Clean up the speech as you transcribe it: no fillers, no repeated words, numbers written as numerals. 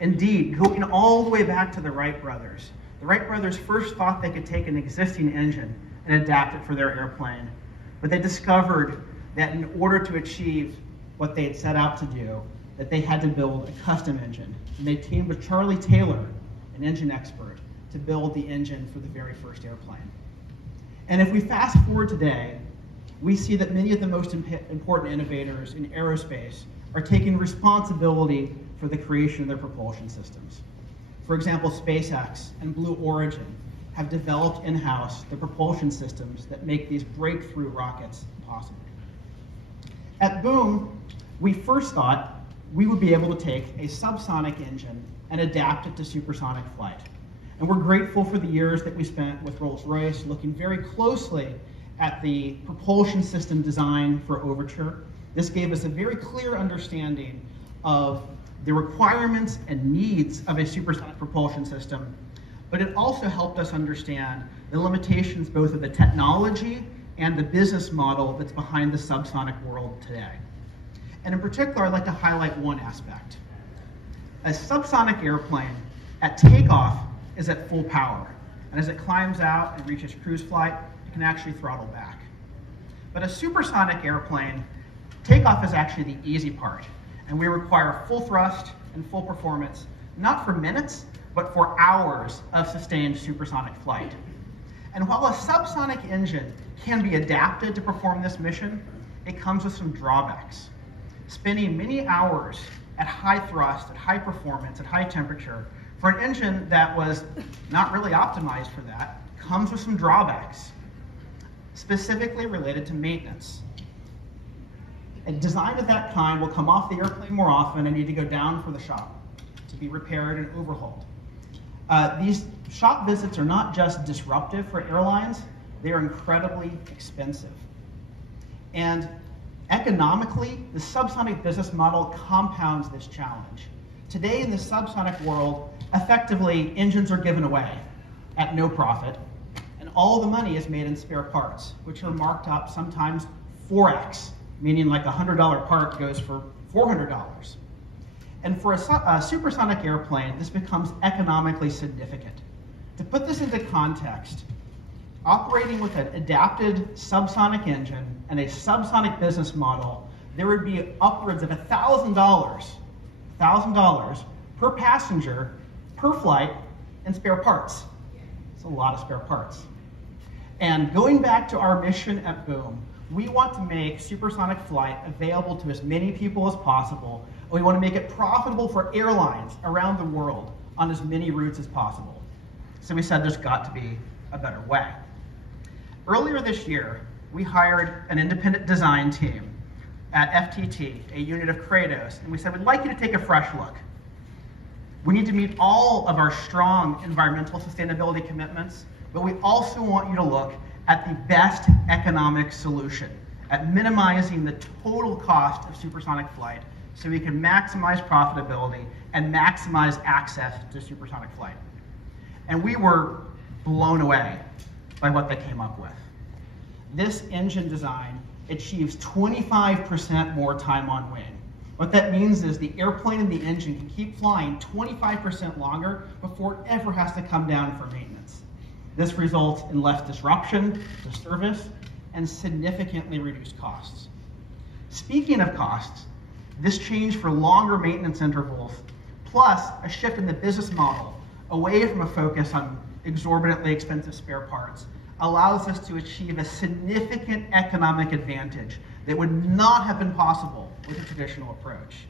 Indeed, going all the way back to the Wright brothers. The Wright brothers first thought they could take an existing engine and adapt it for their airplane, but they discovered that in order to achieve what they had set out to do, that they had to build a custom engine. And they teamed with Charlie Taylor, an engine expert, to build the engine for the very first airplane. And if we fast forward today, we see that many of the most important innovators in aerospace are taking responsibility for the creation of their propulsion systems. For example, SpaceX and Blue Origin have developed in-house the propulsion systems that make these breakthrough rockets possible. At Boom, we first thought we would be able to take a subsonic engine and adapt it to supersonic flight. And we're grateful for the years that we spent with Rolls-Royce looking very closely at the propulsion system design for Overture. This gave us a very clear understanding of the requirements and needs of a supersonic propulsion system, but it also helped us understand the limitations both of the technology and the business model that's behind the subsonic world today. And in particular, I'd like to highlight one aspect. A subsonic airplane at takeoff is at full power, and as it climbs out and reaches cruise flight, it can actually throttle back. But a supersonic airplane, takeoff is actually the easy part, and we require full thrust and full performance, not for minutes, but for hours of sustained supersonic flight. And while a subsonic engine can be adapted to perform this mission, it comes with some drawbacks. Spending many hours at high thrust, at high performance, at high temperature, for an engine that was not really optimized for that, comes with some drawbacks, specifically related to maintenance. A design of that kind will come off the airplane more often and need to go down for the shop to be repaired and overhauled. These shop visits are not just disruptive for airlines, they are incredibly expensive. And economically, the subsonic business model compounds this challenge. Today in the subsonic world, effectively, engines are given away at no profit, and all the money is made in spare parts, which are marked up sometimes 4x, meaning like a $100 part goes for $400. And for a supersonic airplane, this becomes economically significant. To put this into context, operating with an adapted subsonic engine and a subsonic business model, there would be upwards of $1,000 per passenger per flight in spare parts. It's a lot of spare parts. And going back to our mission at Boom, we want to make supersonic flight available to as many people as possible, and we want to make it profitable for airlines around the world on as many routes as possible. So we said there's got to be a better way. Earlier this year, we hired an independent design team at FTT, a unit of Kratos, and we said, we'd like you to take a fresh look. We need to meet all of our strong environmental sustainability commitments, but we also want you to look at the best economic solution, at minimizing the total cost of supersonic flight so we can maximize profitability and maximize access to supersonic flight. And we were blown away by what they came up with. This engine design achieves 25% more time on wing. What that means is the airplane and the engine can keep flying 25% longer before it ever has to come down for maintenance. This results in less disruption to service and significantly reduced costs. Speaking of costs, this change for longer maintenance intervals, plus a shift in the business model away from a focus on exorbitantly expensive spare parts, allows us to achieve a significant economic advantage that would not have been possible with a traditional approach.